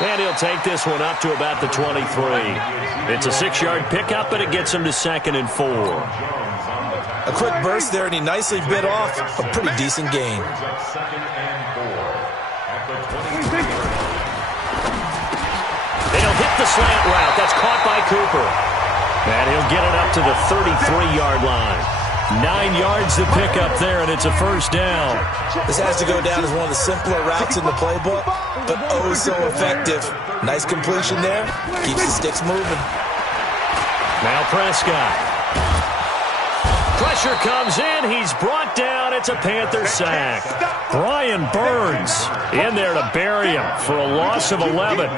And he'll take this one up to about the 23. It's a 6-yard pickup, but it gets him to 2nd and 4. A quick burst there, and he nicely bit off a pretty decent gain. They'll hit the slant route. That's caught by Cooper. And he'll get it up to the 33-yard line. 9 yards to pick up there, and it's a first down. This has to go down as one of the simpler routes in the playbook, but oh so effective. Nice completion there. Keeps the sticks moving. Now Prescott. Pressure comes in. He's brought down. It's a Panther sack. Brian Burns in there to bury him for a loss of 11.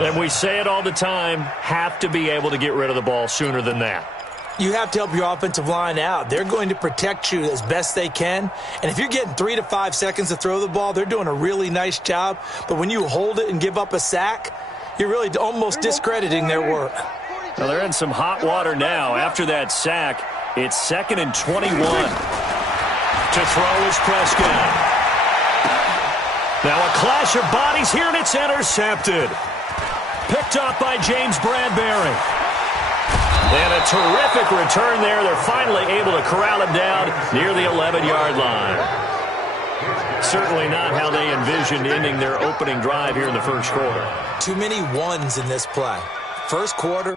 And we say it all the time, have to be able to get rid of the ball sooner than that. You have to help your offensive line out. They're going to protect you as best they can. And if you're getting 3 to 5 seconds to throw the ball, they're doing a really nice job. But when you hold it and give up a sack, you're really almost discrediting their work. Well, they're in some hot water now. After that sack, it's 2nd and 21. To throw is Prescott. Now a clash of bodies here, and it's intercepted. Picked up by James Bradbury. And a terrific return there. They're finally able to corral him down near the 11-yard line. Certainly not how they envisioned ending their opening drive here in the first quarter. Too many ones in this play. First quarter.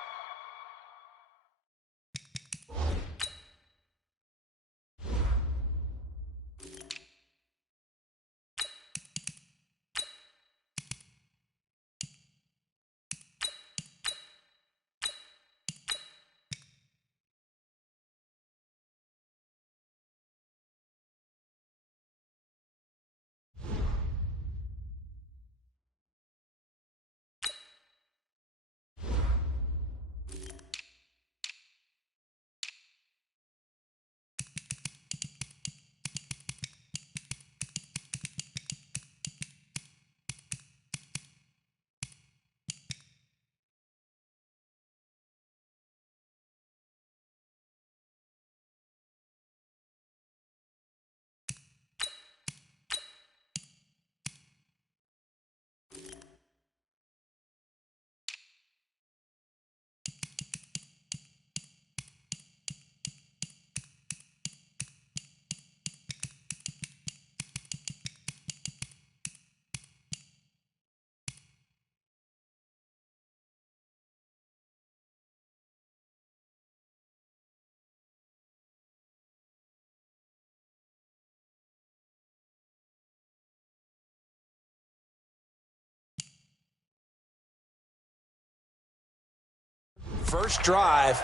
First drive,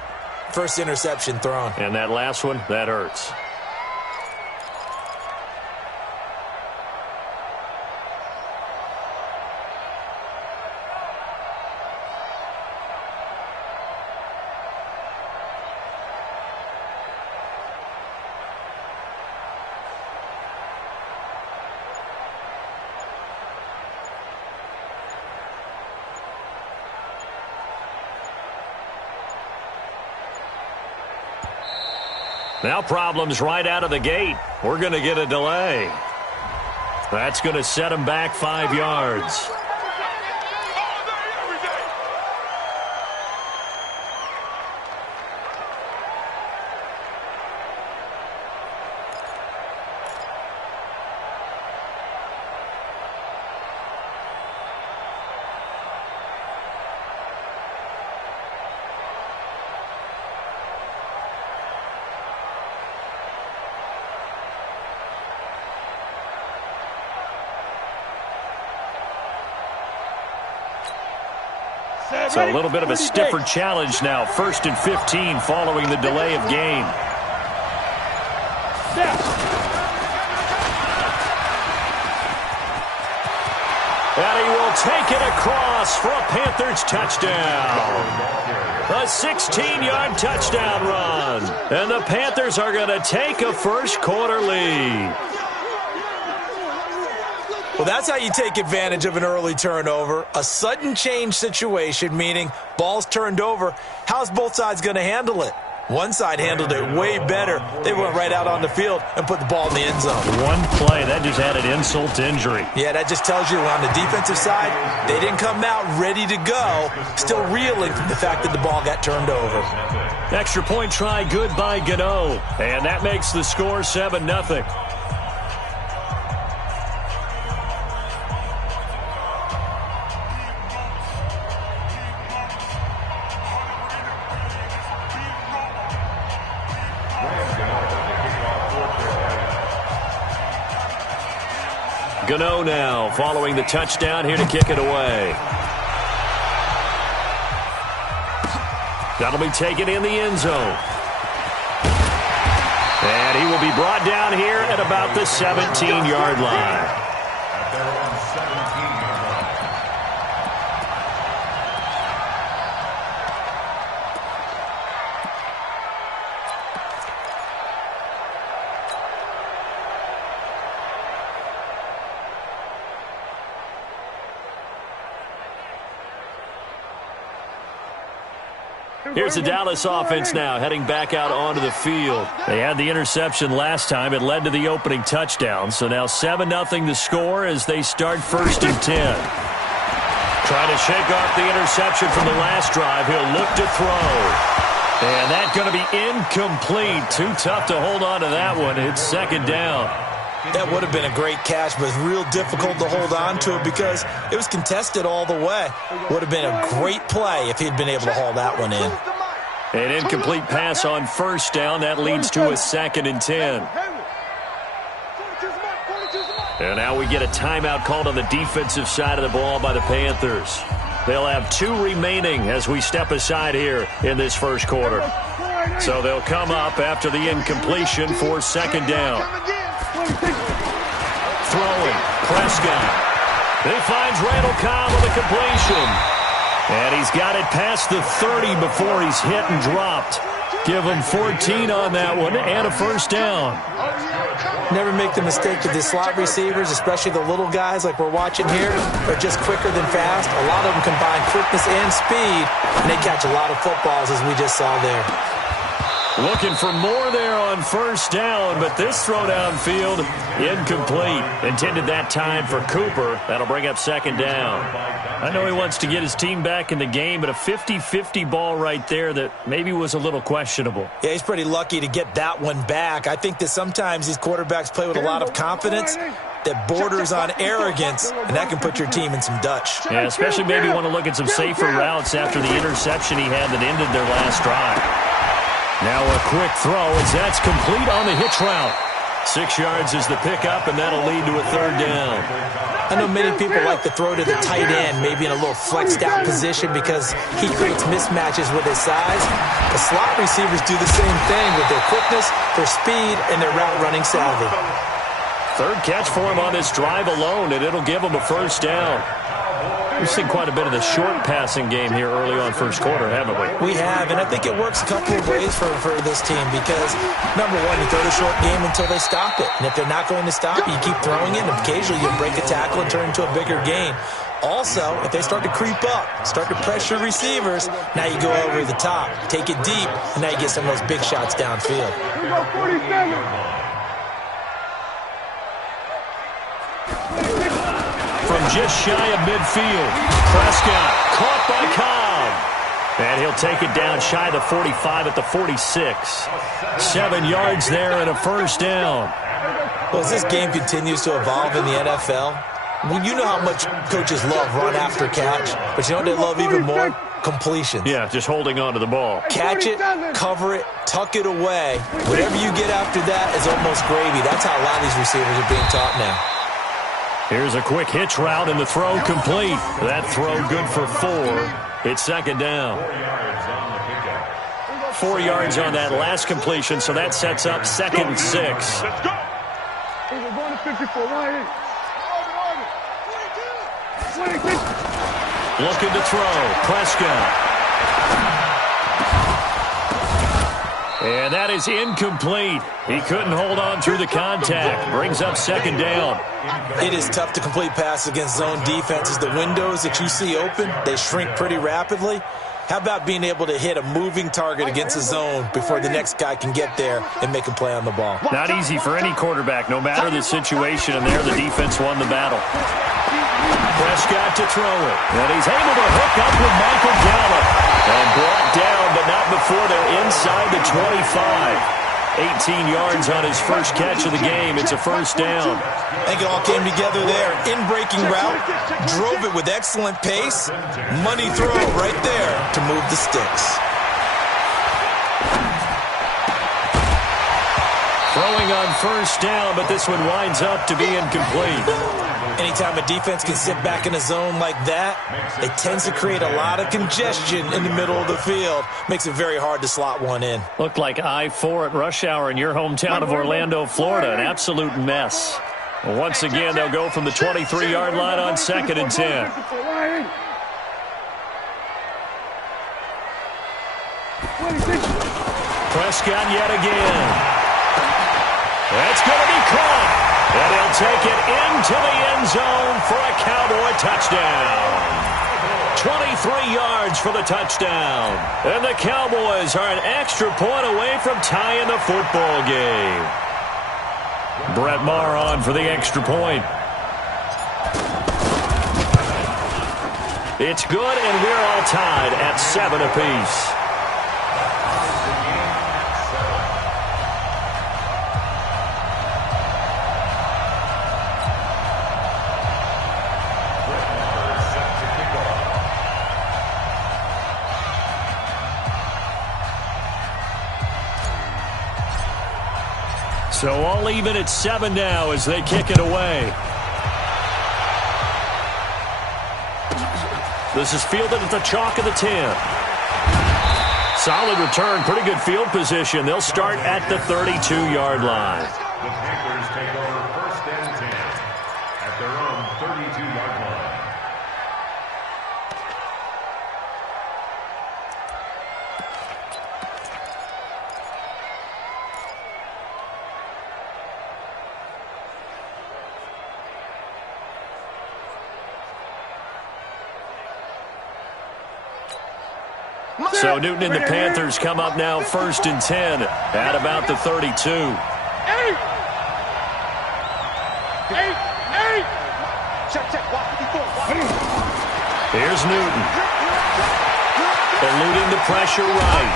first interception thrown. And that last one, that hurts. Now problems right out of the gate. We're going to get a delay. That's going to set him back 5 yards. So a little bit of a stiffer challenge now. 1st and 15 following the delay of game. And he will take it across for a Panthers touchdown. A 16-yard touchdown run. And the Panthers are going to take a first quarter lead. Well, that's how you take advantage of an early turnover. A sudden change situation, meaning ball's turned over. How's both sides going to handle it? One side handled it way better. They went right out on the field and put the ball in the end zone. One play, that just added insult to injury. Yeah, that just tells you on the defensive side, they didn't come out ready to go, still reeling from the fact that the ball got turned over. Extra point try, good by Gano. And that makes the score 7-0. Gano now following the touchdown here to kick it away. That'll be taken in the end zone. And he will be brought down here at about the 17-yard line. Here's the Dallas offense now, heading back out onto the field. They had the interception last time. It led to the opening touchdown. So now 7-0 to score as they start 1st and 10. Trying to shake off the interception from the last drive. He'll look to throw. And that's going to be incomplete. Too tough to hold on to that one. It's 2nd down. That would have been a great catch, but real difficult to hold on to it because it was contested all the way. Would have been a great play if he'd been able to haul that one in. An incomplete pass on 1st down. That leads to a 2nd and 10. And now we get a timeout called on the defensive side of the ball by the Panthers. They'll have 2 remaining as we step aside here in this 1st quarter. So they'll come up after the incompletion for 2nd down. Throwing, Prescott. He finds Randall Cobb with a completion. And he's got it past the 30 before he's hit and dropped. Give him 14 on that one and a 1st down. Never make the mistake of the slot receivers, especially the little guys like we're watching here. They're just quicker than fast. A lot of them combine quickness and speed, and they catch a lot of footballs as we just saw there. Looking for more there on 1st down, but this throw downfield, incomplete. Intended that time for Cooper. That'll bring up 2nd down. I know he wants to get his team back in the game, but a 50-50 ball right there that maybe was a little questionable. Yeah, he's pretty lucky to get that one back. I think that sometimes these quarterbacks play with a lot of confidence that borders on arrogance, and that can put your team in some Dutch. Yeah, especially maybe want to look at some safer routes after the interception he had that ended their last drive. Now a quick throw as that's complete on the hitch route. 6 yards is the pickup, and that'll lead to a 3rd down. I know many people like to throw to the tight end, maybe in a little flexed out position because he creates mismatches with his size. The slot receivers do the same thing with their quickness, their speed, and their route running savvy. 3rd catch for him on this drive alone, and it'll give him a 1st down. We've seen quite a bit of the short passing game here early on 1st quarter, haven't we? We have, and I think it works a couple of ways for this team because, number one, you throw the short game until they stop it. And if they're not going to stop it, you keep throwing it, and occasionally you break a tackle and turn it into a bigger gain. Also, if they start to creep up, start to pressure receivers, now you go over the top, take it deep, and now you get some of those big shots downfield. From just shy of midfield, Prescott caught by Cobb. And he'll take it down shy of the 45 at the 46. 7 yards there and a 1st down. Well, as this game continues to evolve in the NFL, well, you know how much coaches love run after catch, but you know what they love even more? Completions. Yeah, just holding on to the ball. Catch it, cover it, tuck it away. Whatever you get after that is almost gravy. That's how a lot of these receivers are being taught now. Here's a quick hitch route, and the throw complete. That throw good for 4. It's 2nd down. 4 yards on that last completion, so that sets up 2nd and 6. Looking to throw. Prescott. And that is incomplete. He couldn't hold on through the contact. Brings up 2nd down. It is tough to complete passes against zone defenses. The windows that you see open, they shrink pretty rapidly. How about being able to hit a moving target against the zone before the next guy can get there and make a play on the ball? Not easy for any quarterback, no matter the situation, and there the defense won the battle. Prescott to throw it. And he's able to hook up with Michael Gallup. And brought down, but not before they're inside the 25. 18 yards on his first catch of the game. It's a first down. I think it all came together there. In-breaking route, drove it with excellent pace. Money throw right there to move the sticks. Throwing on first down, but this one winds up to be incomplete. Anytime a defense can sit back in a zone like that, it tends to create a lot of congestion in the middle of the field. Makes it very hard to slot one in. Looked like I-4 at rush hour in your hometown of Orlando, Florida. An absolute mess. Well, once again, they'll go from the 23-yard line on 2nd and 10. Prescott yet again. That's going to be caught. And he'll take it into the end zone for a Cowboy touchdown. 23 yards for the touchdown. And the Cowboys are an extra point away from tying the football game. Brett Maher on for the extra point. It's good, and we're all tied at 7 apiece. So all even at 7 now as they kick it away. This is fielded at the chalk of the 10. Solid return, pretty good field position. They'll start at the 32-yard line. The Panthers take over 1st and 10 at their own 32-yard line. So Newton and the Panthers come up now 1st and 10 at about the 32. Here's Newton. Eluding the pressure right.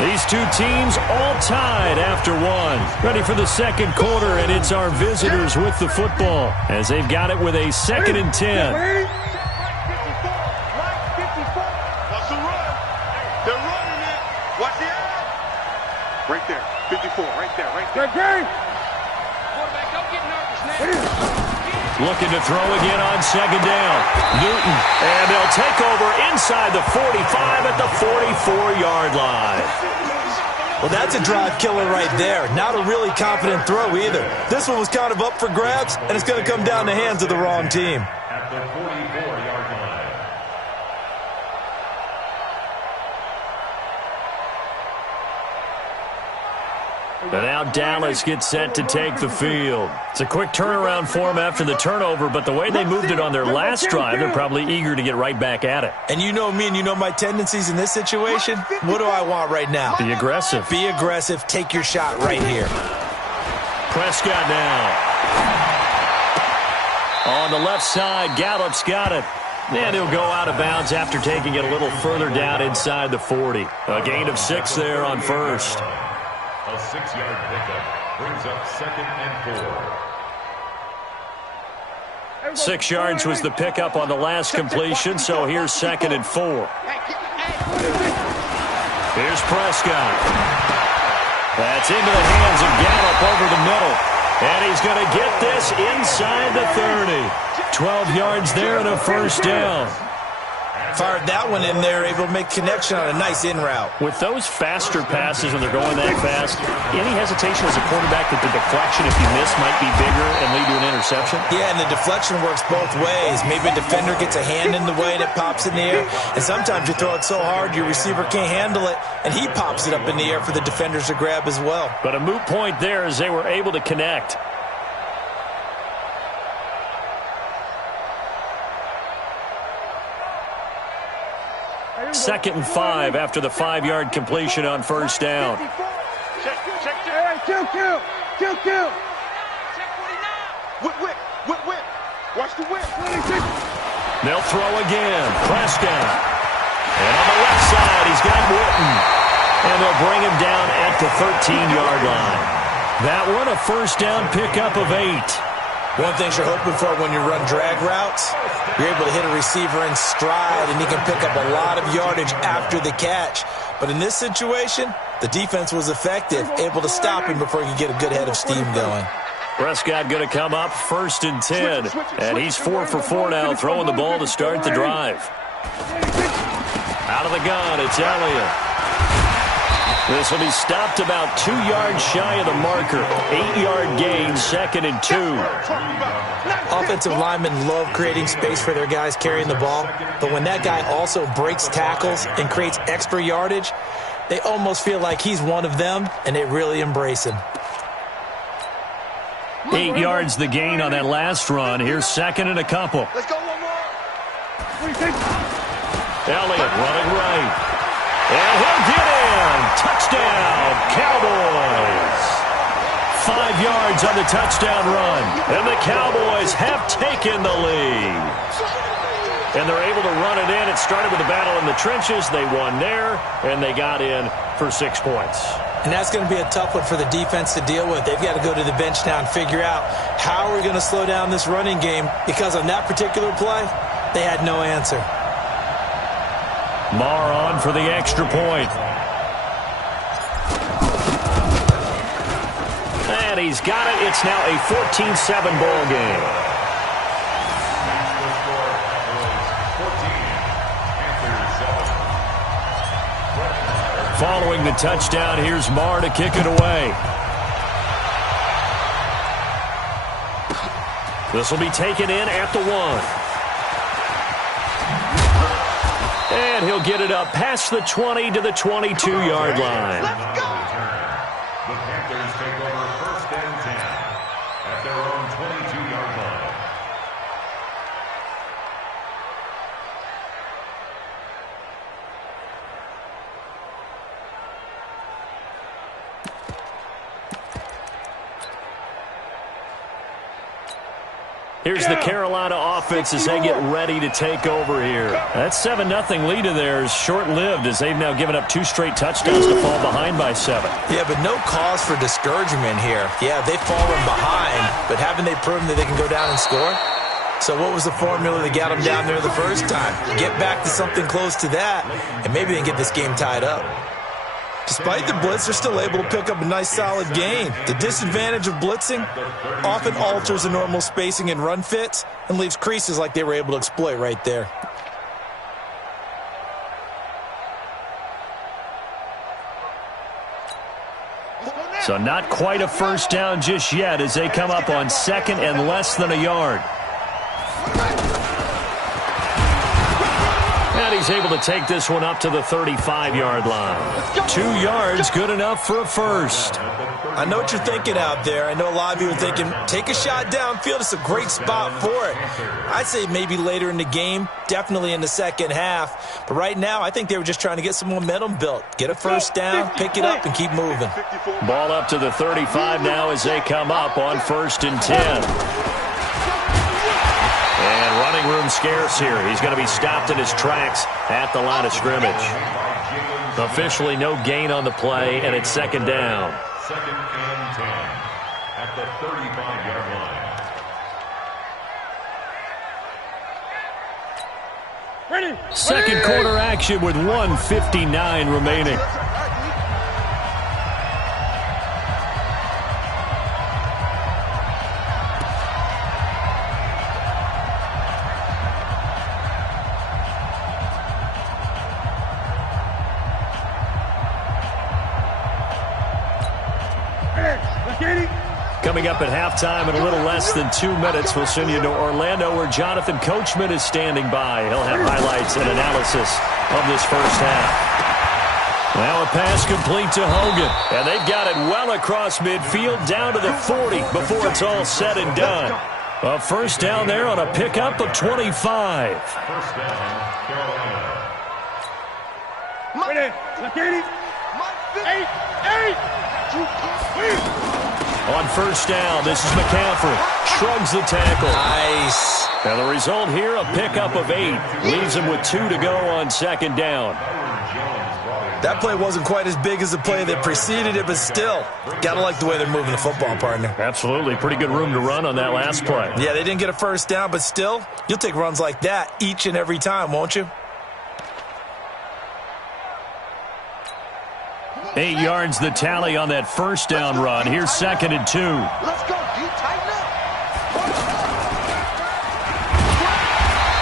These two teams all tied after one. Ready for the second quarter, and it's our visitors with the football as they've got it with a 2nd and 10. Right there, 54, right there, right there. Quarterback, don't get nervous now. Looking to throw again on 2nd down. Newton, and they'll take over inside the 45 at the 44-yard line. Well, that's a drive killer right there. Not a really confident throw either. This one was kind of up for grabs, and it's going to come down the hands of the wrong team. At the 44-yard line. And now Dallas gets set to take the field. It's a quick turnaround for them after the turnover, but the way they moved it on their last drive, they're probably eager to get right back at it. And you know me and you know my tendencies in this situation. What do I want right now? Be aggressive. Be aggressive. Take your shot right here. Prescott now. On the left side, Gallup's got it. And he'll go out of bounds after taking it a little further down inside the 40. A gain of 6 there on first. A 6-yard pickup brings up 2nd and 4. 6 yards was the pickup on the last completion, so here's 2nd and 4. Here's Prescott. That's into the hands of Gallup over the middle. And he's going to get this inside the 30. 12 yards there and a first down. Fired that one in there, able to make connection on a nice in route. With those faster passes when they're going that fast, any hesitation as a quarterback that the deflection, if you miss, might be bigger and lead to an interception? Yeah, and the deflection works both ways. Maybe a defender gets a hand in the way and it pops in the air. And sometimes you throw it so hard your receiver can't handle it, and he pops it up in the air for the defenders to grab as well. But a moot point there as they were able to connect. 2nd and 5 after the 5-yard completion on first down. Check. Kill. Whip. Watch the whip. They'll throw again. Prescott. And on the left side, he's got Witten. And they'll bring him down at the 13-yard line. That one, a first down pickup of 8. One thing you're hoping for when you run drag routes, you're able to hit a receiver in stride, and he can pick up a lot of yardage after the catch. But in this situation, the defense was effective, able to stop him before he could get a good head of steam going. Prescott going to come up 1st and 10, and he's 4 for 4 now, throwing the ball to start the drive. Out of the gun, it's Elliott. This will be stopped about 2 yards shy of the marker. 8-yard gain, 2nd and 2. Offensive linemen love creating space for their guys carrying the ball, but when that guy also breaks tackles and creates extra yardage, they almost feel like he's one of them, and they really embrace him. 8 yards the gain on that last run. Here's 2nd and a couple. Let's go one more. Elliott running right. And he'll get in. Touchdown, Cowboys. 5 yards on the touchdown run. And the Cowboys have taken the lead. And they're able to run it in. It started with a battle in the trenches. They won there, and they got in for 6 points. And that's going to be a tough one for the defense to deal with. They've got to go to the bench now and figure out how are we going to slow down this running game, because on that particular play, they had no answer. Marr on for the extra point. And he's got it. It's now a 14-7 ball game. Following the touchdown, here's Marr to kick it away. This will be taken in at the 1. And he'll get it up past the 20 to the 22-yard line. Let's go. The Panthers take over 1st and 10 at their own 22-yard line. Here's the Carolina offense as they get ready to take over here. That 7-0 lead of theirs short-lived as they've now given up 2 straight touchdowns to fall behind by 7. Yeah, but no cause for discouragement here. Yeah, they've fallen behind, but haven't they proven that they can go down and score? So what was the formula that got them down there the first time? Get back to something close to that, and maybe they can get this game tied up. Despite the blitz, they're still able to pick up a nice solid gain. The disadvantage of blitzing often alters the normal spacing and run fits and leaves creases like they were able to exploit right there. So not quite a first down just yet as they come up on 2nd and less than a yard. And he's able to take this one up to the 35-yard line. 2 yards, good enough for a first. I know what you're thinking out there. I know a lot of you are thinking, take a shot downfield. It's a great spot for it. I'd say maybe later in the game, definitely in the second half. But right now, I think they were just trying to get some momentum built. Get a first down, pick it up, and keep moving. Ball up to the 35 now as they come up on 1st and 10. And running room scarce here. He's going to be stopped in his tracks at the line of scrimmage. Officially no gain on the play, and it's 2nd down. 2nd and 10 at the 35-yard line. Ready. Second quarter action with 1:59 remaining. Coming up at halftime in a little less than 2 minutes, we'll send you to Orlando where Jonathan Coachman is standing by. He'll have highlights and analysis of this first half. Now a pass complete to Hogan, and they've got it well across midfield down to the 40 before it's all said and done. A first down there on a pickup of 25. First down, Carolina. On first down, this is McCaffrey. Shrugs the tackle. Nice. And the result here, a pickup of 8. Leaves him with 2 to go on second down. That play wasn't quite as big as the play that preceded it, but still, gotta like the way they're moving the football, partner. Absolutely. Pretty good room to run on that last play. Yeah, they didn't get a first down, but still, you'll take runs like that each and every time, won't you? 8 yards the tally on that first down run. Here's 2nd and 2. Let's go. You tighten up.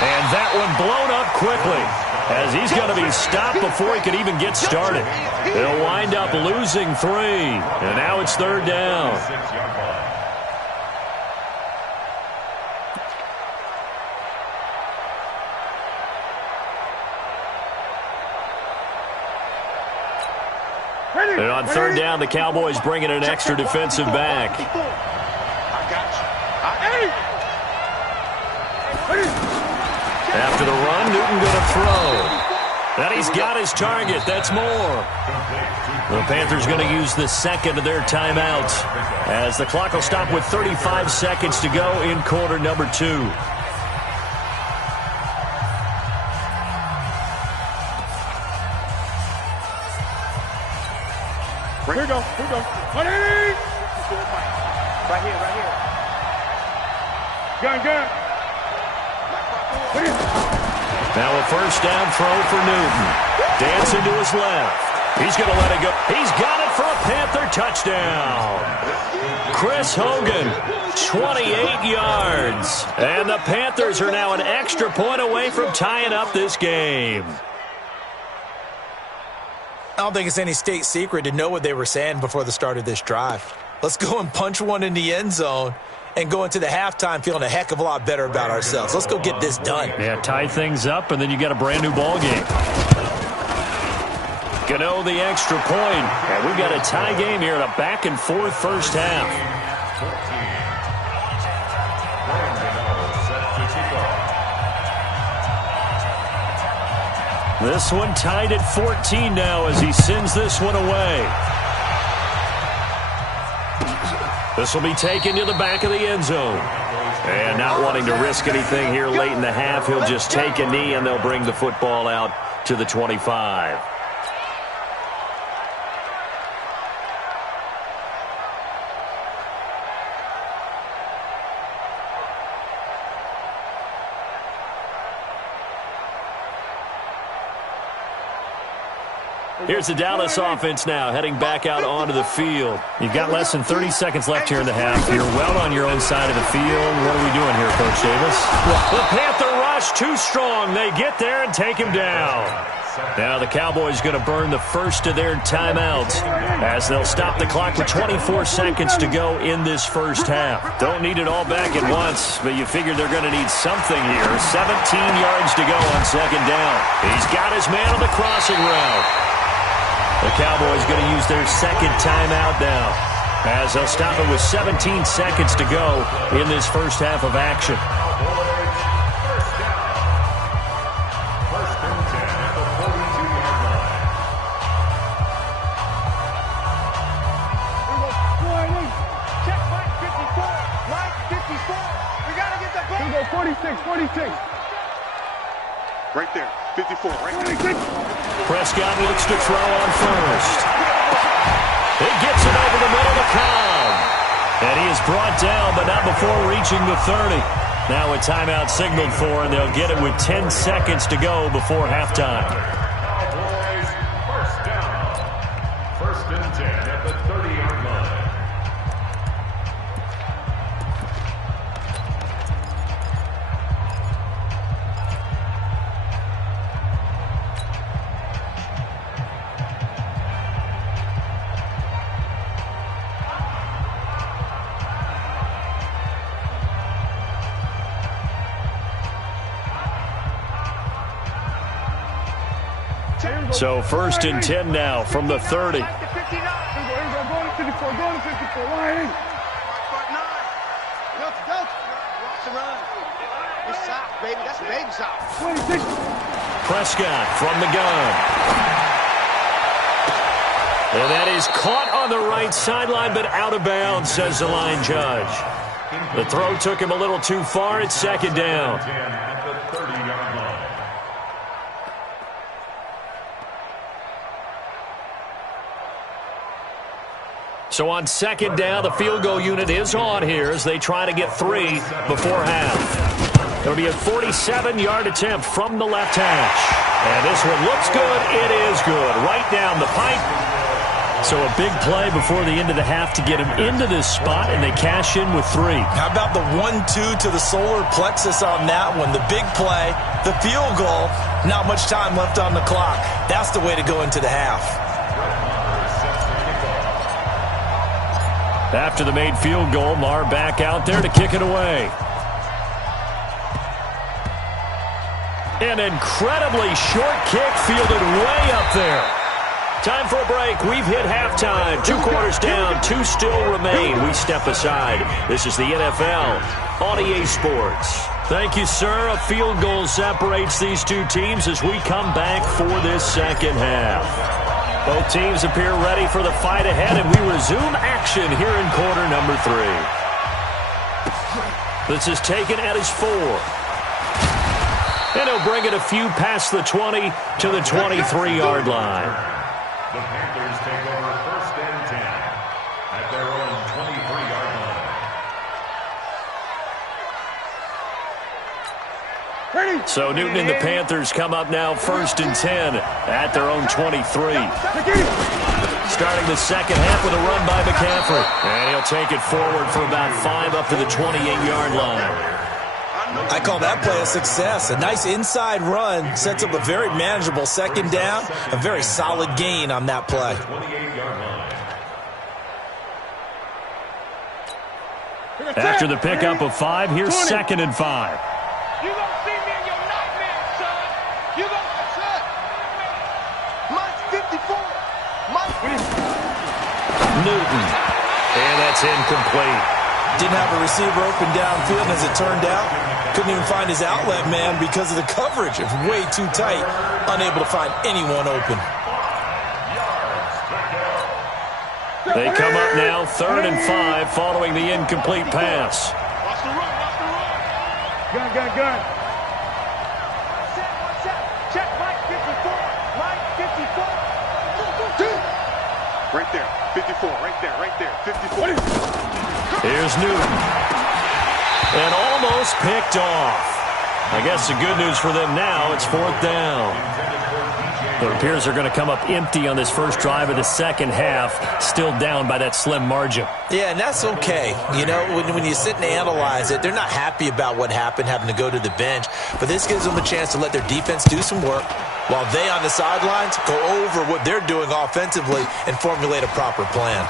And that one blown up quickly, as he's going to be stopped before he could even get started. They'll wind up losing 3, and now it's 3rd down. And on 3rd down, the Cowboys bring in an extra defensive back. I got you. After the run, Newton going to throw. And he's got his target. That's more. The Panthers going to use the second of their timeouts, as the clock will stop with 35 seconds to go in quarter number 2. Here we go. Here we go. Right here. Gun. Now a first down throw for Newton. Dancing to his left. He's going to let it go. He's got it for a Panther touchdown. Chris Hogan, 28 yards. And the Panthers are now an extra point away from tying up this game. I don't think it's any state secret to know what they were saying before the start of this drive. Let's go and punch one in the end zone and go into the halftime feeling a heck of a lot better about ourselves. Let's go get this done. Yeah, tie things up, and then you got a brand new ball game. Gano the extra point, and we've got a tie game here in a back-and-forth first half. This one tied at 14 now as he sends this one away. This will be taken to the back of the end zone. And not wanting to risk anything here late in the half, he'll just take a knee and they'll bring the football out to the 25. Here's the Dallas offense now, heading back out onto the field. You've got less than 30 seconds left here in the half. You're well on your own side of the field. What are we doing here, Coach Davis? The Panther rush too strong. They get there and take him down. Now the Cowboys going to burn the first of their timeouts as they'll stop the clock with 24 seconds to go in this first half. Don't need it all back at once, but you figure they're going to need something here. 17 yards to go on second down. He's got his man on the crossing route. The Cowboys going to use their second timeout now, as they'll stop it with 17 seconds to go in this first half of action. First and 10 at the 42-yard line. Check Mike 54. Mike 54. We got to get the ball. Here we go. 46. Right there. 54. Right there. Prescott looks to throw on first. He gets it over the middle to Cobb. And he is brought down, but not before reaching the 30. Now a timeout signaled for, and they'll get it with 10 seconds to go before halftime. Cowboys, first down. First and 10 at the 30-yard line. So first and 10 now from the 30. Go to 54. Go to 54. Line. Watch the run. It's south, baby. That's baby south. 26. Prescott from the gun. And that is caught on the right sideline, but out of bounds, says the line judge. The throw took him a little too far. It's second down. At the 30-yard line. So on second down, the field goal unit is on here as they try to get 3 before half. It'll be a 47-yard attempt from the left hash. And this one looks good. It is good. Right down the pipe. So a big play before the end of the half to get him into this spot, and they cash in with 3. How about the 1-2 to the solar plexus on that one? The big play, the field goal, not much time left on the clock. That's the way to go into the half. After the made field goal, Marr back out there to kick it away. An incredibly short kick fielded way up there. Time for a break. We've hit halftime. 2 quarters down, 2 still remain. We step aside. This is the NFL on EA Sports. Thank you, sir. A field goal separates these two teams as we come back for this second half. Both teams appear ready for the fight ahead, and we resume action here in quarter number 3. This is taken at his 4. And he'll bring it a few past the 20 to the 23-yard line. The Panthers take over first and 10 at their own 23-yard line. So Newton and the Panthers come up now first and 10 at their own 23. Starting the second half with a run by McCaffrey. And he'll take it forward for about 5 up to the 28-yard line. I call that play a success. A nice inside run sets up a very manageable second down. A very solid gain on that play. 28-yard line. After the pickup of 5, here's 2nd and 5. You gonna see me in your nightmares, son. You gonna son. Mine's 54. Mine's Newton. And that's incomplete. Didn't have a receiver open downfield, and as it turned out, couldn't even find his outlet man because of the coverage. It was way too tight, unable to find anyone open. They come up now 3rd and 5 following the incomplete pass. Watch the run, watch the run. Gun. Check Mike 54. Mike 54. Right there. 54. Right there. 54. Here's Newton. And almost picked off. I guess the good news for them now, it's 4th down. It appears they're going to come up empty on this first drive of the second half, still down by that slim margin. Yeah, and that's okay. You know, when you sit and analyze it, they're not happy about what happened, having to go to the bench. But this gives them a chance to let their defense do some work while they on the sidelines go over what they're doing offensively and formulate a proper plan.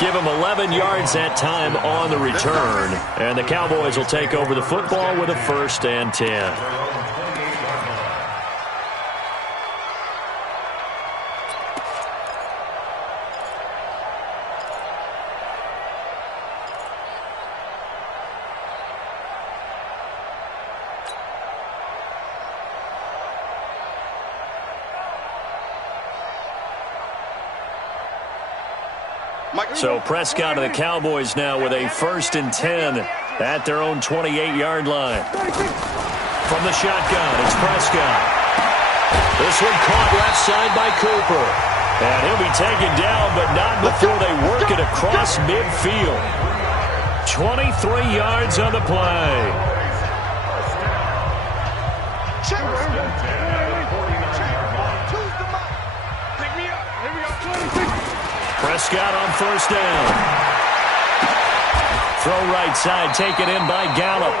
Give them 11 yards that time on the return. And the Cowboys will take over the football with a 1st and 10. So Prescott and the Cowboys now with a 1st and 10 at their own 28-yard line. From the shotgun, it's Prescott. This one caught left side by Cooper. And he'll be taken down, but not before they work it across midfield. 23 yards on the play. Prescott on 1st down. Throw right side, taken in by Gallup.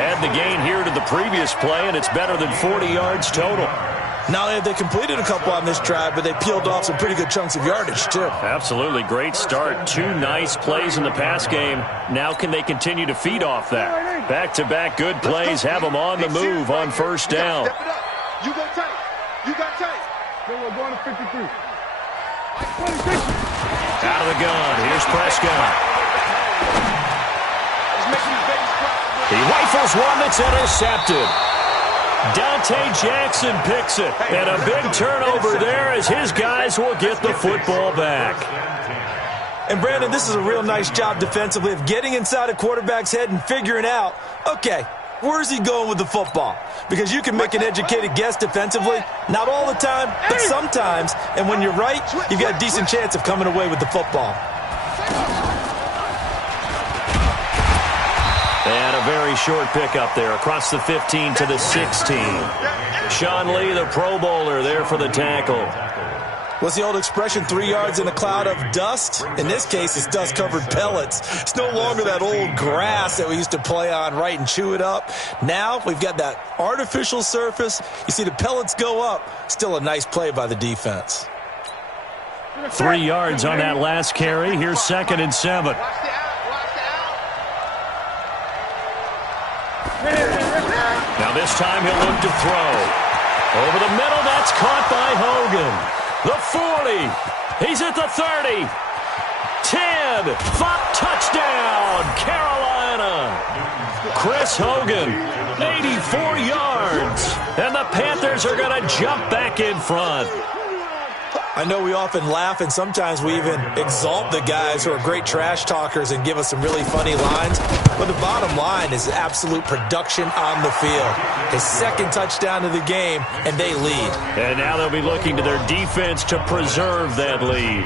Add the gain here to the previous play, and it's better than 40 yards total. Not only have they completed a couple on this drive, but they peeled off some pretty good chunks of yardage, too. Absolutely. Great start. 2 nice plays in the pass game. Now can they continue to feed off that? Back-to-back good plays have them on the move on 1st down. You go tight. You got tight. We're going to 53. Out of the gun. Here's Prescott. He rifles one that's intercepted. Dante Jackson picks it. And a big turnover there as his guys will get the football back. And, Brandon, this is a real nice job defensively of getting inside a quarterback's head and figuring out, okay, where's he going with the football? Because you can make an educated guess defensively. Not all the time, but sometimes. And when you're right, you've got a decent chance of coming away with the football. And a very short pickup there across the 15 to the 16. Sean Lee, the Pro Bowler, there for the tackle. What's the old expression, 3 yards in a cloud of dust? In this case, it's dust-covered pellets. It's no longer that old grass that we used to play on, right, and chew it up. Now we've got that artificial surface. You see the pellets go up. Still a nice play by the defense. 3 yards on that last carry. Here's 2nd and 7. Now this time he'll look to throw. Over the middle, that's caught by Hogan. The 40. He's at the 30. 10. 5. Touchdown, Carolina. Chris Hogan, 84 yards. And the Panthers are going to jump back in front. I know we often laugh, and sometimes we even exalt the guys who are great trash talkers and give us some really funny lines. But the bottom line is absolute production on the field. His 2nd touchdown of the game, and they lead. And now they'll be looking to their defense to preserve that lead.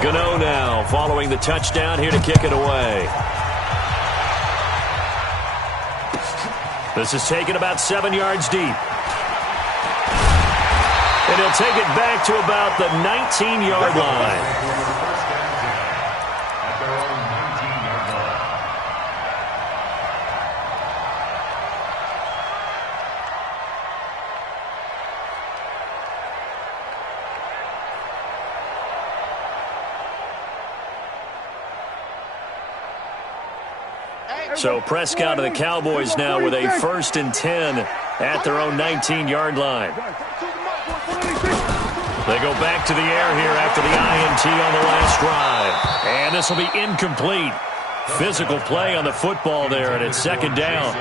Gano now following the touchdown, here to kick it away. This is taken about 7 yards deep. And he'll take it back to about the 19-yard line. So Prescott of the Cowboys now with a 1st and 10 at their own 19-yard line. They go back to the air here after the INT on the last drive. And this will be incomplete. Physical play on the football there, and it's 2nd down.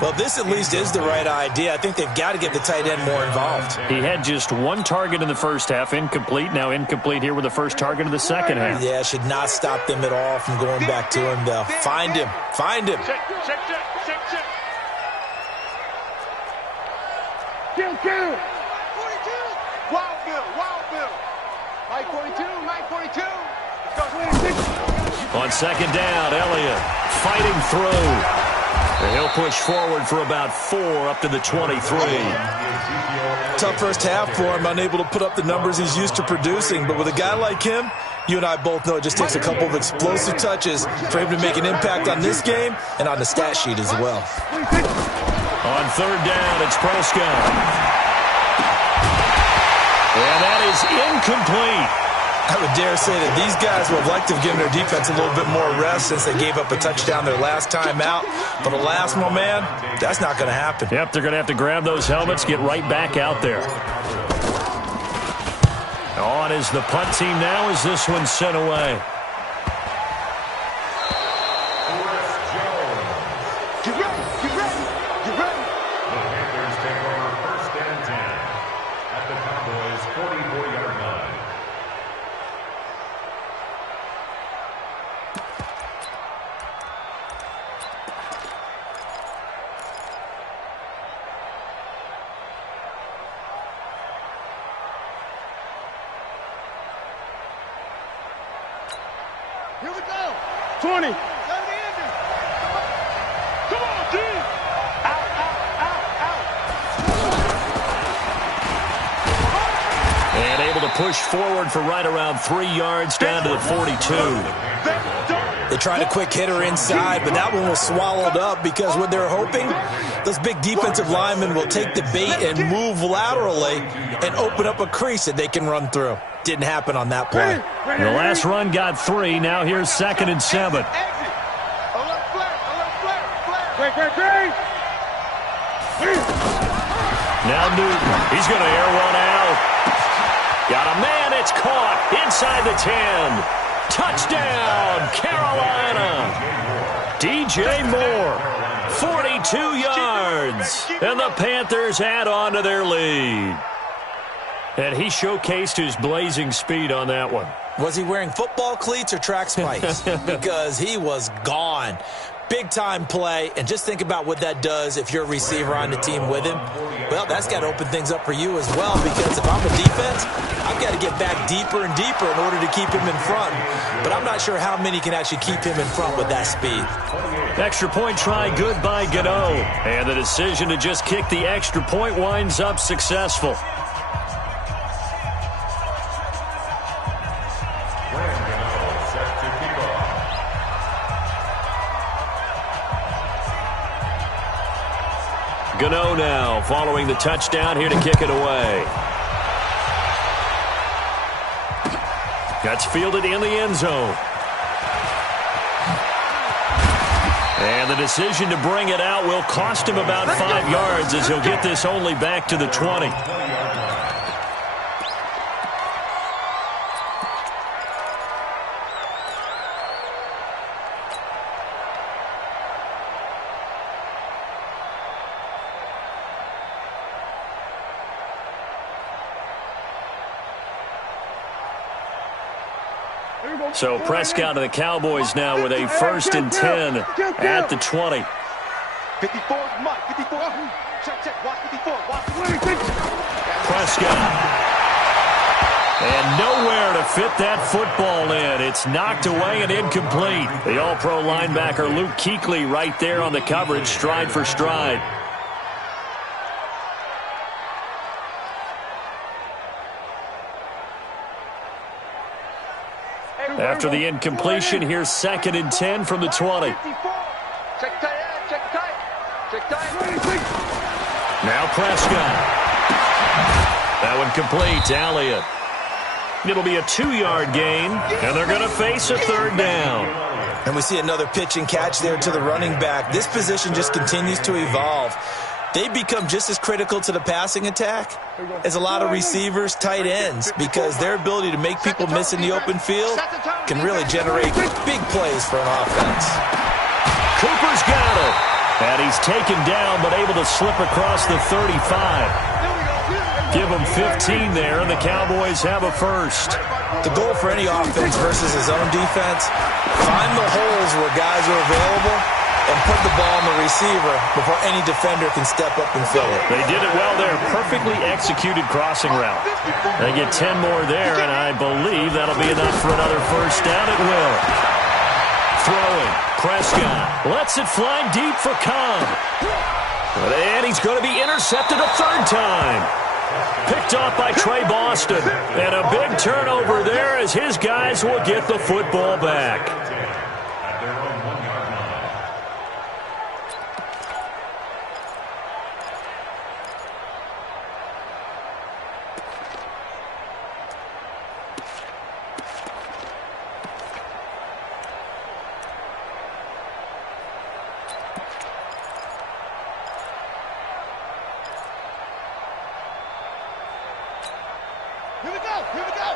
Well, this at least is the right idea. I think they've got to get the tight end more involved. He had just 1 target in the first half, incomplete. Now incomplete here with the first target of the second half. Yeah, should not stop them at all from going back to him, though. Find him. Find him. Check. Kill. Wild Bill. Mike 42. On 2nd down, Elliott fighting through. And he'll push forward for about 4 up to the 23. Tough first half for him, unable to put up the numbers he's used to producing. But with a guy like him, you and I both know it just takes a couple of explosive touches for him to make an impact on this game and on the stat sheet as well. On 3rd down, it's Prescott. And that is incomplete. I would dare say that these guys would have liked to have given their defense a little bit more rest since they gave up a touchdown their last time out. But alas, my man, that's not going to happen. Yep, they're going to have to grab those helmets, get right back out there. On is the punt team now as this one's sent away. Here we go. 20. Come on, G. Out. And able to push forward for right around 3 yards down to the 42. They tried a quick hitter inside, but that one was swallowed up because what they're hoping, those big defensive linemen will take the bait and move laterally and open up a crease that they can run through. Didn't happen on that play. The last run got 3. Now here's 2nd and 7. Now Newton. He's going to air one out. Got a man. It's caught inside the 10. Touchdown, Carolina. DJ Moore, 42 yards. And the Panthers add on to their lead. And he showcased his blazing speed on that one. Was he wearing football cleats or track spikes? Because he was gone. Big-time play, and just think about what that does if you're a receiver on the team with him. Well, that's got to open things up for you as well, because if I'm a defense, I've got to get back deeper and deeper in order to keep him in front. But I'm not sure how many can actually keep him in front with that speed. Extra point try good by Gano. And the decision to just kick the extra point winds up successful. Gano now following the touchdown here to kick it away. That's fielded in the end zone. And the decision to bring it out will cost him about 5 yards as he'll get this only back to the 20. So Prescott to the Cowboys now with a 1st and 10 at the 20. 54, Mike, 54. Check, watch 54. Watch. Prescott. And nowhere to fit that football in. It's knocked away and incomplete. The all-pro linebacker Luke Kuechly right there on the coverage, stride for stride. After the incompletion, here's 2nd and 10 from the 20. Check tight. Now Prescott. That one complete. Elliott. It'll be a 2-yard gain, and they're going to face a 3rd down. And we see another pitch and catch there to the running back. This position just continues to evolve. They become just as critical to the passing attack as a lot of receivers, tight ends, because their ability to make people miss in the open field can really generate big plays for an offense. Cooper's got it. And he's taken down, but able to slip across the 35. Give him 15 there, and the Cowboys have a 1st. The goal for any offense versus his own defense, find the holes where guys are available and put the ball on the receiver before any defender can step up and fill it. They did it well there. Perfectly executed crossing route. They get 10 more there, and I believe that'll be enough for another 1st down. It will. Throwing. Prescott lets it fly deep for Cobb. And he's going to be intercepted a 3rd time. Picked off by Trey Boston. And a big turnover there as his guys will get the football back. Here we go.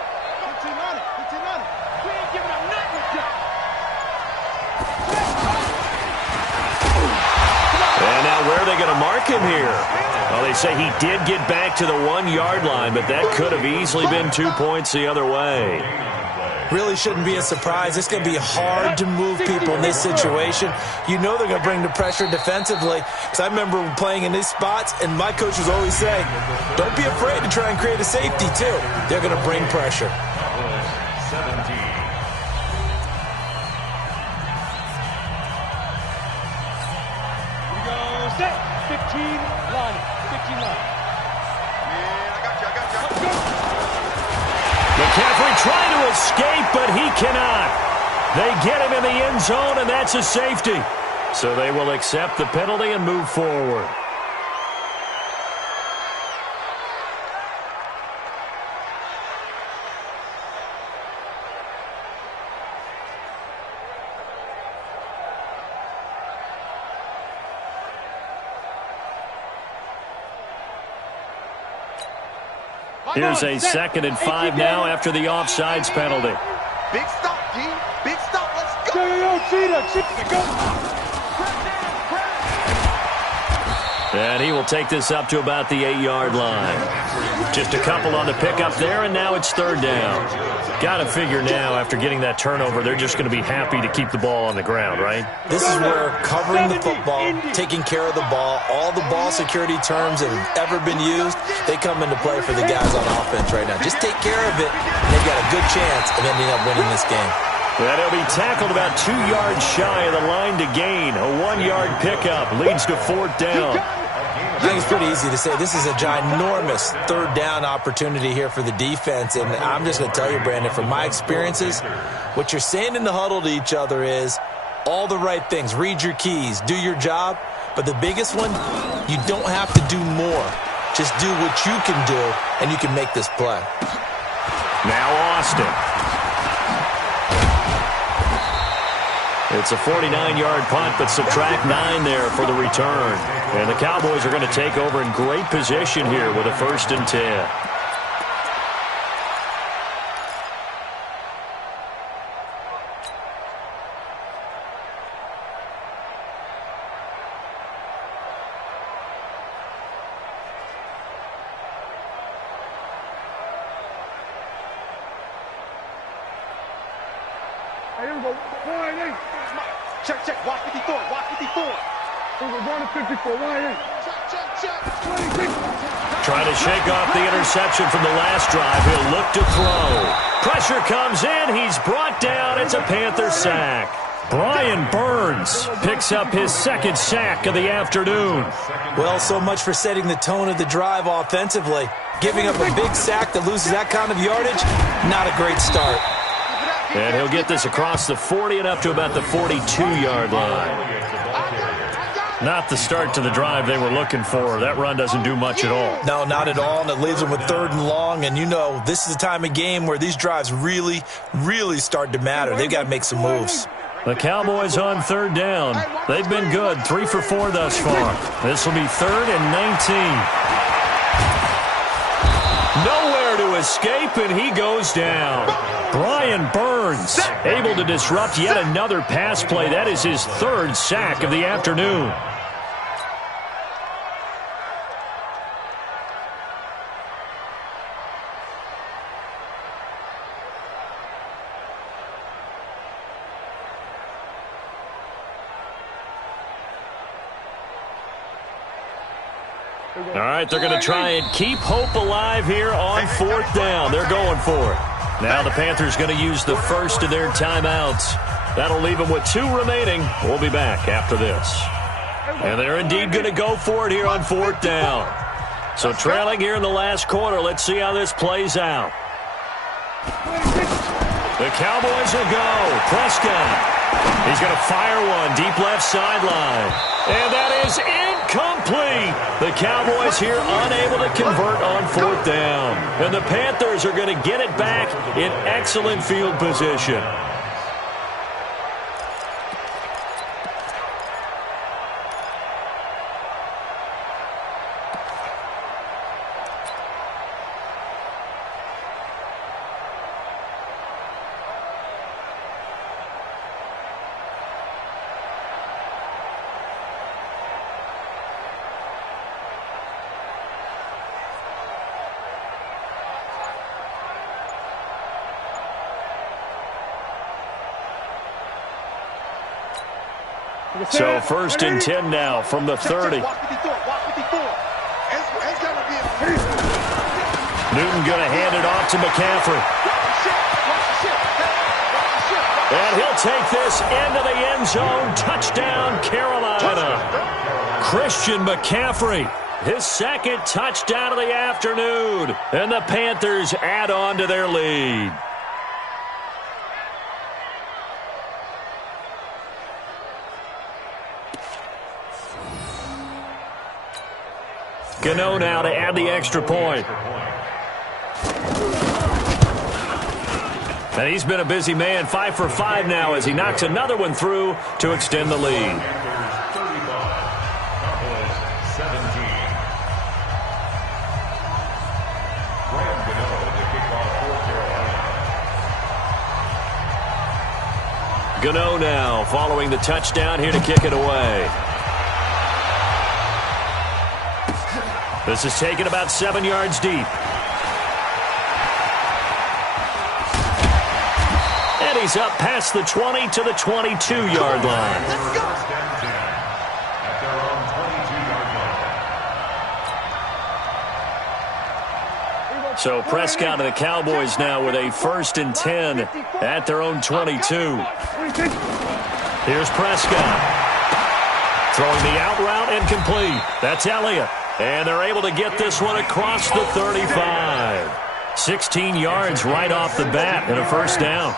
15 on it. We ain't giving up nothing. And now where are they going to mark him here? Well, they say he did get back to the 1-yard line, but that could have easily been 2 points the other way. Really shouldn't be a surprise. It's going to be hard to move people in this situation. You know they're going to bring the pressure defensively. Because I remember playing in these spots, and my coaches always say, don't be afraid to try and create a safety, too. They're going to bring pressure. 17. We go set. 15 line. 15 line. Yeah, I got you. McCaffrey trying to escape, but he cannot. They get him in the end zone, and that's a safety. So they will accept the penalty and move forward. Here's a 2nd and 5 now after the offsides penalty. Big stop, G. Big stop. Let's go. And he will take this up to about the 8-yard line. Just a couple on the pickup there, and now it's 3rd down. Got to figure now, after getting that turnover, they're just going to be happy to keep the ball on the ground, right? This is where covering the football, taking care of the ball, all the ball security terms that have ever been used, they come into play for the guys on offense right now. Just take care of it, and they've got a good chance of ending up winning this game. And he'll be tackled about 2 yards shy of the line to gain. A 1-yard pickup leads to 4th down. I think it's pretty easy to say this is a ginormous 3rd down opportunity here for the defense. And I'm just going to tell you, Brandon, from my experiences, what you're saying in the huddle to each other is all the right things. Read your keys, do your job. But the biggest one, you don't have to do more. Just do what you can do, and you can make this play. Now Austin. It's a 49-yard punt, but subtract 9 there for the return. And the Cowboys are going to take over in great position here with a 1st and 10. Here we go. Check. Watch 54. Watch 54. Here we go. 54. Check. Trying to shake off the interception from the last drive. He'll look to throw. Pressure comes in. He's brought down. It's a Panther sack. Brian Burns picks up his 2nd sack of the afternoon. Well, so much for setting the tone of the drive offensively. Giving up a big sack that loses that kind of yardage, not a great start. And he'll get this across the 40 and up to about the 42-yard line. Not the start to the drive they were looking for. That run doesn't do much at all. No, not at all, and it leaves them with 3rd and long. And you know, this is the time of game where these drives really, really start to matter. They've got to make some moves. The Cowboys on 3rd down. They've been good, 3 for 4 thus far. This will be 3rd and 19. Nowhere to escape, and he goes down. Brian Burns able to disrupt yet another pass play. That is his 3rd sack of the afternoon. All right, they're going to try and keep hope alive here on 4th down. They're going for it. Now the Panthers going to use the first of their timeouts. That'll leave them with 2 remaining. We'll be back after this. And they're indeed going to go for it here on 4th down. So trailing here in the last quarter. Let's see how this plays out. The Cowboys will go. Prescott. He's going to fire one deep left sideline. And that is incomplete. The Cowboys here unable to convert on 4th down. And the Panthers are going to get it back in excellent field position. So 1st and 10 now from the 30. Newton going to hand it off to McCaffrey. And he'll take this into the end zone. Touchdown, Carolina. Christian McCaffrey, his 2nd touchdown of the afternoon. And the Panthers add on to their lead. Gano now to add the extra point. And he's been a busy man, 5 for 5 now as he knocks another one through to extend the lead. Gano now following the touchdown here to kick it away. This is taken about 7 yards deep. And he's up past the 20 to the 22-yard line. Let's go. At their own 22-yard line. So Prescott and the Cowboys now with a 1st and 10 at their own 22. Here's Prescott. Throwing the out route and complete. That's Elliott. And they're able to get this one across the 35. 16 yards right off the bat and a 1st down.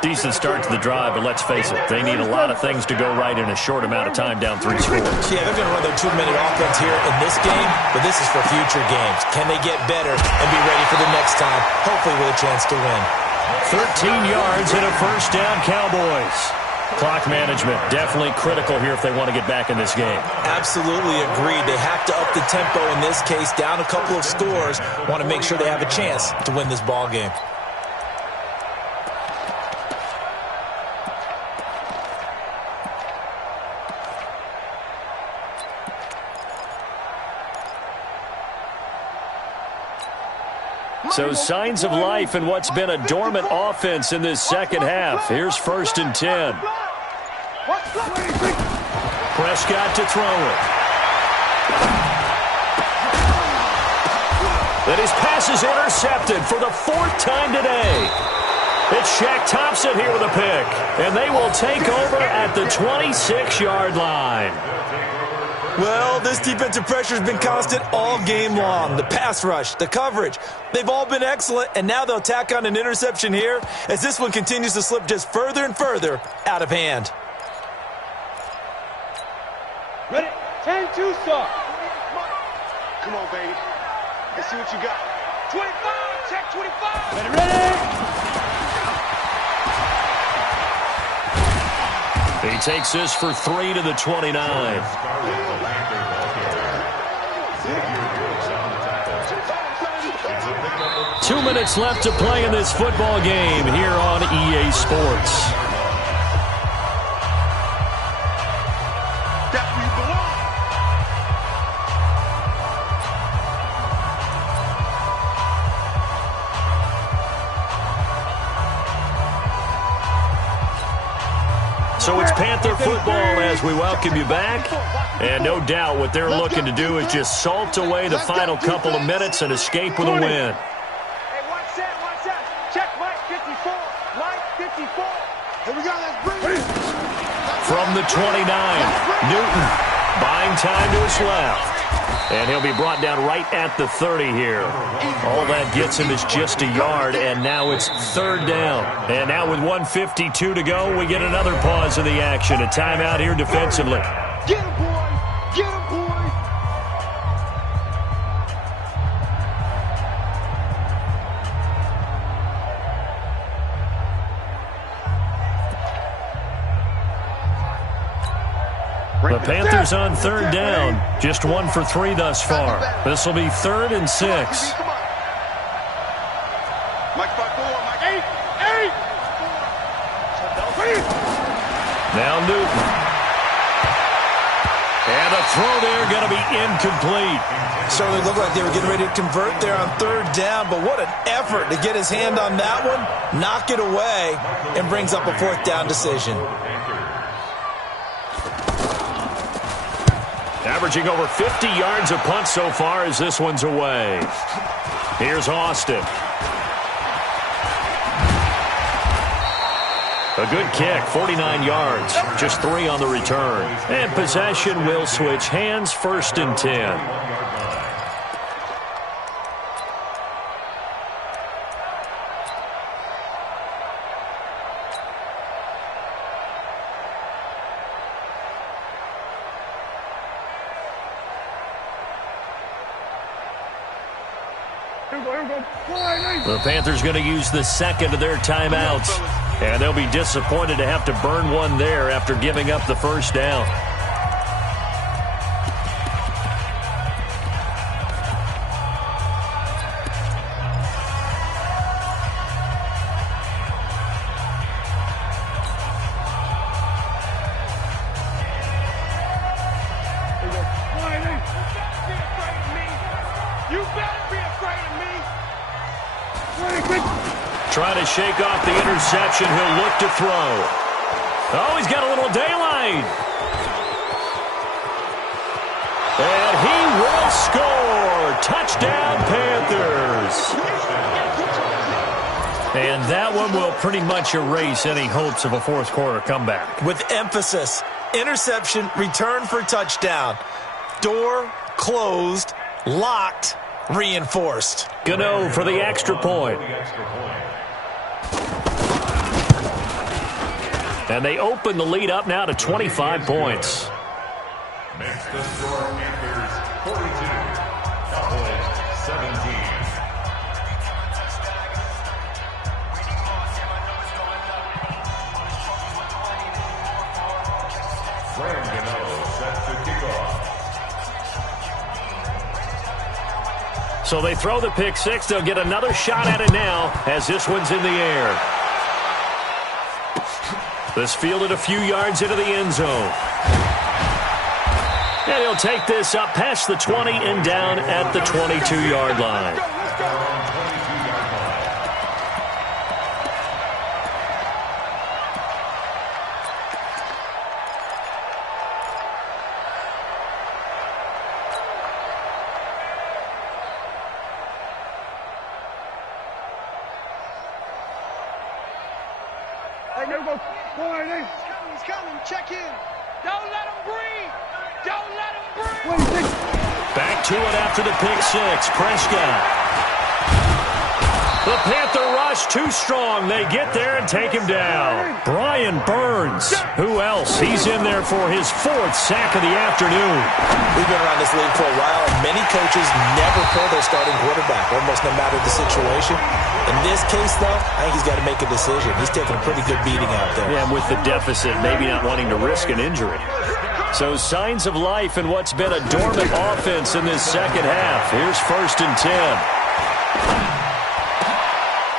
Decent start to the drive, but let's face it, they need a lot of things to go right in a short amount of time down 3 scores. Yeah, they're going to run their 2-minute offense here in this game, but this is for future games. Can they get better and be ready for the next time, hopefully with a chance to win? 13 yards and a 1st down, Cowboys. Clock management definitely critical here if they want to get back in this game. Absolutely agreed. They have to up the tempo in this case, down a couple of scores, want to make sure they have a chance to win this ball game. So signs of life in what's been a dormant offense in this second half. Here's 1st and 10. Prescott to throw it. Then his pass is intercepted for the 4th time today. It's Shaq Thompson here with a pick. And they will take over at the 26-yard line. Well, this defensive pressure has been constant all game long. The pass rush, the coverage, they've all been excellent, and now they'll tack on an interception here as this one continues to slip just further and further out of hand. Ready? 10-2, sir. Come on, baby. Let's see what you got. 25, check 25. Ready? He takes this for 3 to the 29. 2 minutes left to play in this football game here on EA Sports. That's where you belong. So it's Panther football as we welcome you back. And no doubt what they're looking to do is just salt away the final couple of minutes and escape with a win. Hey, watch that. Check Mike 54. Mike 54. Here we go. Let's bring it. From the 29, Newton buying time to his left. And he'll be brought down right at the 30 here. All that gets him is just a yard, and now it's 3rd down. And now with 1:52 to go, we get another pause in the action. A timeout here defensively. Get him, boy. Get him, boy. The Panthers on 3rd down. Just 1 for 3 thus far. This will be 3rd and 6. Mike 5-4, Mike 8. Now Newton. And a throw there going to be incomplete. Certainly looked like they were getting ready to convert there on 3rd down, but what an effort to get his hand on that one, knock it away, and brings up a 4th down decision. Averaging over 50 yards a punt so far as this one's away. Here's Austin. A good kick, 49 yards, just 3 on the return. And possession will switch hands, 1st and 10. The Panthers going to use the 2nd of their timeouts. And they'll be disappointed to have to burn one there after giving up the 1st down. Trying to shake off the interception. He'll look to throw. Oh, he's got a little daylight. And he will score. Touchdown, Panthers. And that one will pretty much erase any hopes of a fourth quarter comeback. With emphasis, interception, return for touchdown. Door closed, locked, reinforced. Gano for the extra point. And they open the lead up now to 25 points. Makes the score Panthers 42, Cowboys 17. Fran Gano set to kick off. So they throw the pick six. They'll get another shot at it now as this one's in the air. This fielded a few yards into the end zone. And he'll take this up past the 20 and down at the 22-yard line. Hey, there goes. He's coming. Check in. Don't let him breathe. Don't let him breathe. Back to it after the pick six. Prescott. The Panther rush too strong. They get there and take him down. Brian Burns. Who else? He's in there for his fourth sack of the afternoon. We've been around this league for a while, and many coaches never pull their starting quarterback, almost no matter the situation. In this case, though, I think he's got to make a decision. He's taking a pretty good beating out there. Yeah, with the deficit, maybe not wanting to risk an injury. So signs of life in what's been a dormant offense in this second half. Here's 1st and 10.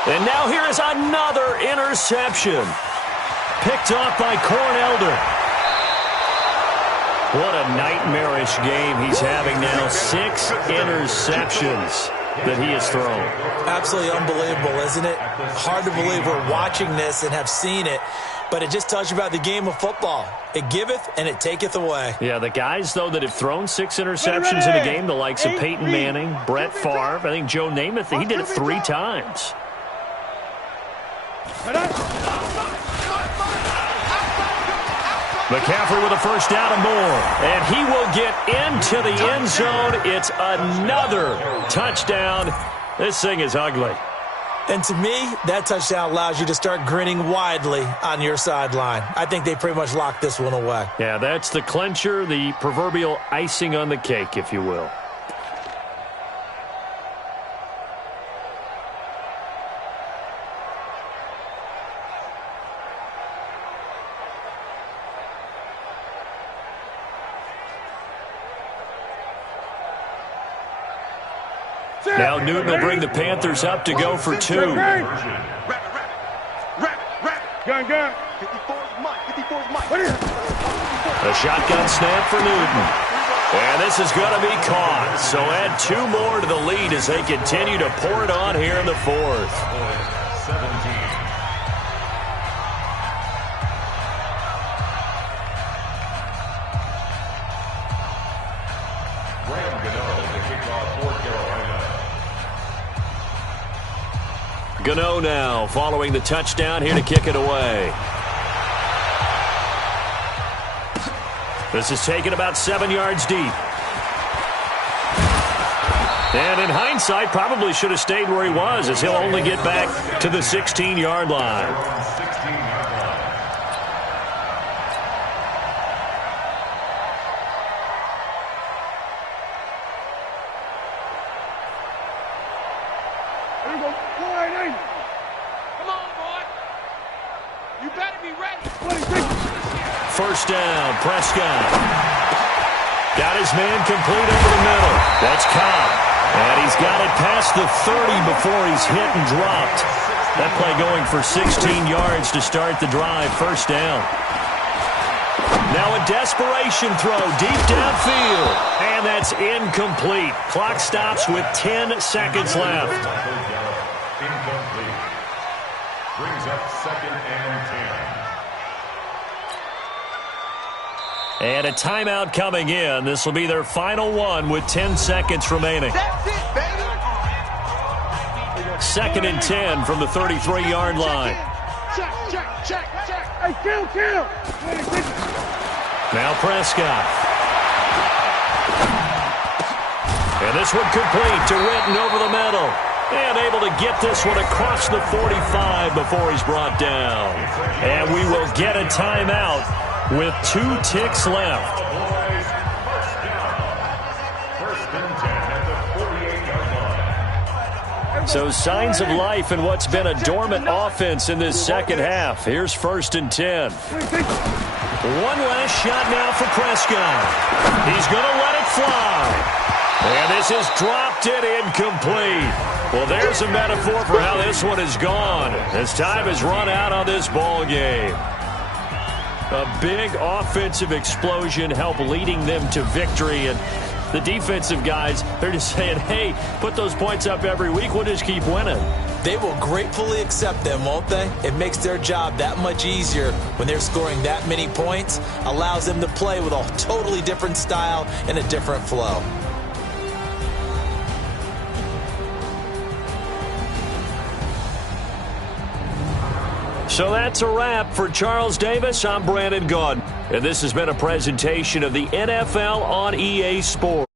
And now here is another interception. Picked off by Corn Elder. What a nightmarish game he's having now. 6 interceptions that he has thrown. Absolutely unbelievable, isn't it? Hard to believe we're watching this and have seen it, but it just tells you about the game of football. It giveth and it taketh away. Yeah, the guys, though, that have thrown 6 interceptions in a game, the likes of Peyton Manning, Brett Favre, I think Joe Namath, he did it 3 times. McCaffrey with a first down and more. And he will get into the end zone. It's another touchdown. This thing is ugly. And to me, that touchdown allows you to start grinning widely on your sideline. I think they pretty much locked this one away. Yeah, that's the clincher, the proverbial icing on the cake, if you will. Now Newton will bring the Panthers up to go for 2. Gun. 54's Mike. 54's Mike. A shotgun snap for Newton. And this is going to be caught. So add 2 more to the lead as they continue to pour it on here in the 4th. 17. Gano now following the touchdown here to kick it away. This is taken about 7 yards deep. And in hindsight, probably should have stayed where he was, as he'll only get back to the 16-yard line. First down, Prescott. Got his man complete over the middle. That's Cobb. And he's got it past the 30 before he's hit and dropped. That play going for 16 yards to start the drive. First down. Now a desperation throw deep downfield. And that's incomplete. Clock stops with 10 seconds left. Incomplete. Brings up 2nd and 10. And a timeout coming in. This will be their final one with 10 seconds remaining. That's it, baby. 2nd and 10 from the 33-yard line. Check. Hey, kill. Now Prescott. And this one complete to Witten over the middle. And able to get this one across the 45 before he's brought down. And we will get a timeout with 2 ticks left. First and 10 at the 48-yard line. So signs of life in what's been a dormant offense in this second half. Here's 1st and 10. One last shot now for Prescott. He's going to let it fly. And this is dropped it incomplete. Well, there's a metaphor for how this one is gone as time has run out on this ball game. A big offensive explosion helped leading them to victory. And the defensive guys, they're just saying, hey, put those points up every week. We'll just keep winning. They will gratefully accept them, won't they? It makes their job that much easier when they're scoring that many points. Allows them to play with a totally different style and a different flow. So that's a wrap for Charles Davis. I'm Brandon Gaudin. And this has been a presentation of the NFL on EA Sports.